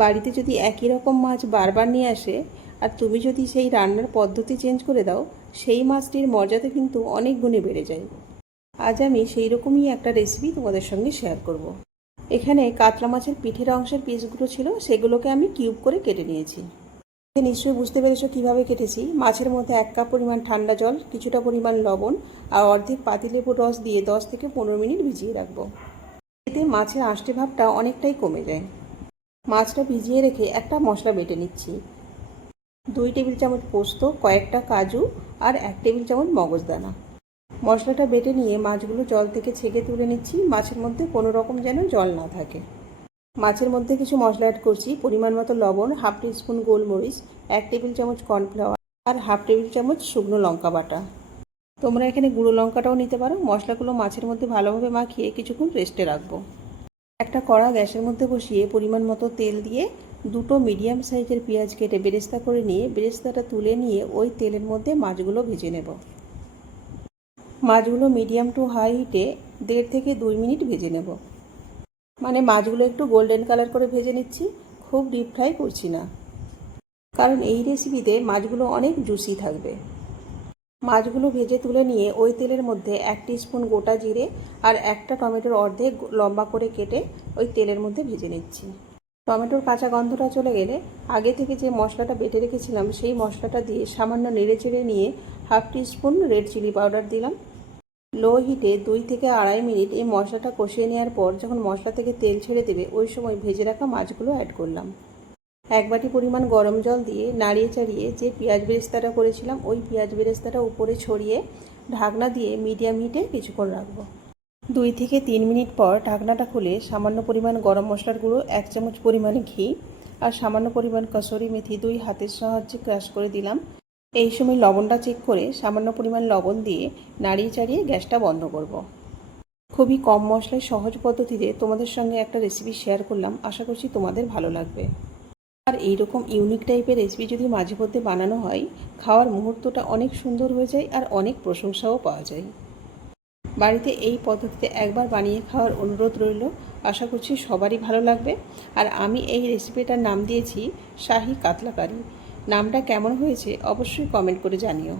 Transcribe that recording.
বাড়িতে যদি একই রকম মাছ বারবার নিয়ে আসে আর তুমি যদি সেই রান্নার পদ্ধতি চেঞ্জ করে দাও, সেই মাছটির মর্যাদা কিন্তু অনেক গুণে বেড়ে যায়। আজ আমি সেই রকমই একটা রেসিপি তোমাদের সঙ্গে শেয়ার করব। এখানে কাতলা মাছের পিঠের অংশের পিসগুলো ছিল, সেগুলোকে আমি কিউব করে কেটে নিয়েছি। নিশ্চয়ই বুঝতে পেরেছো কীভাবে কেটেছি। মাছের মধ্যে 1 কাপ পরিমাণ ঠান্ডা জল, কিছুটা পরিমাণ লবণ আর অর্ধেক পাতিলেবুর রস দিয়ে 10 থেকে 15 মিনিট ভিজিয়ে রাখবো। এতে মাছের আঁশটে ভাবটা অনেকটাই কমে যায়। মাছটা ভিজিয়ে রেখে একটা মশলা বেটে নিচ্ছি। 2 টেবিল চামচ পোস্ত, কয়েকটা কাজু আর 1 টেবিল চামচ মগজদানা। মশলাটা বেটে নিয়ে মাছগুলো জল থেকে ছেঁকে তুলে নিচ্ছি। মাছের মধ্যে কোনো রকম যেন জল না থাকে। মাছের মধ্যে কিছু মশলা অ্যাড করছি। পরিমাণ মতো লবণ, হাফ টিস্পুন গোলমরিচ, 1 টেবিল চামচ কর্নফ্লাওয়ার আর হাফ টেবিল চামচ শুকনো লঙ্কা বাটা। তোমরা এখানে গুঁড়ো লঙ্কাটাও নিতে পারো। মশলাগুলো মাছের মধ্যে ভালোভাবে মাখিয়ে কিছুক্ষণ রেস্টে রাখবো। একটা কড়া গ্যাসের মধ্যে বসিয়ে পরিমাণ মতো তেল দিয়ে 2টো মিডিয়াম সাইজের পেঁয়াজ কেটে বেরেস্তা করে নিয়ে বেরেস্তাটা তুলে নিয়ে ওই তেলের মধ্যে মাছগুলো ভেজে নেব। মাছগুলো মিডিয়াম টু হাই হিটে 1.5 থেকে 2 মিনিট ভেজে নেব। মানে মাছগুলো একটু গোল্ডেন কালার করে ভেজে নিচ্ছি, খুব ডিপ ফ্রাই করছি না, কারণ এই রেসিপিতে মাছগুলো অনেক জুসি থাকবে। মাছগুলো ভেজে তুলে নিয়ে ওই তেলের মধ্যে 1 টিস্পুন গোটা জিরে আর একটা টমেটোর অর্ধেক লম্বা করে কেটে ওই তেলের মধ্যে ভেজে নিচ্ছি। টমেটোর কাঁচা গন্ধটা চলে গেলে আগে থেকে যে মশলাটা বেটে রেখেছিলাম সেই মশলাটা দিয়ে সামান্য নেড়ে চেড়ে নিয়ে half teaspoon red chilli powder দিলাম। লো হিটে 2 থেকে 2.5 মিনিট এই মশলাটা কষিয়ে নেওয়ার পর যখন মশলা থেকে তেল ছেড়ে দেবে ওই সময় ভেজে রাখা মাছগুলো অ্যাড করলাম। 1 বাটি পরিমাণ গরম জল দিয়ে নাড়িয়ে চাড়িয়ে যে পেঁয়াজ বেরেস্তাটা করেছিলাম ওই পেঁয়াজ বেরেস্তাটা উপরে ছড়িয়ে ঢাকনা দিয়ে মিডিয়াম হিটে কিছুক্ষণ রাখবো। 2 থেকে 3 মিনিট পর ঢাকনাটা খুলে সামান্য পরিমাণ গরম মশলার গুঁড়ো, 1 চামচ পরিমাণে ঘি আর সামান্য পরিমাণ কসুরি মেথি 2 হাতের সাহায্যে ক্রাশ করে দিলাম। এই সময় লবণটা চেক করে সামান্য পরিমাণ লবণ দিয়ে নাড়িয়ে চাড়িয়ে গ্যাসটা বন্ধ করব। খুবই কম মশলায় সহজ পদ্ধতিতে তোমাদের সঙ্গে একটা রেসিপি শেয়ার করলাম, আশা করছি তোমাদের ভালো লাগবে। আর এইরকম ইউনিক টাইপের রেসিপি যদি মাঝে মধ্যে বানানো হয়, খাওয়ার মুহূর্তটা অনেক সুন্দর হয়ে যায় আর অনেক প্রশংসাও পাওয়া যায়। বাড়িতে এই পদ্ধতিতে একবার বানিয়ে খাওয়ার অনুরোধ রইল, আশা করছি সবারই ভালো লাগবে। আর আমি এই রেসিপিটার নাম দিয়েছি শাহি কাতলা কারি। নামটা কেমন হয়েছে অবশ্যই কমেন্ট করে জানিও।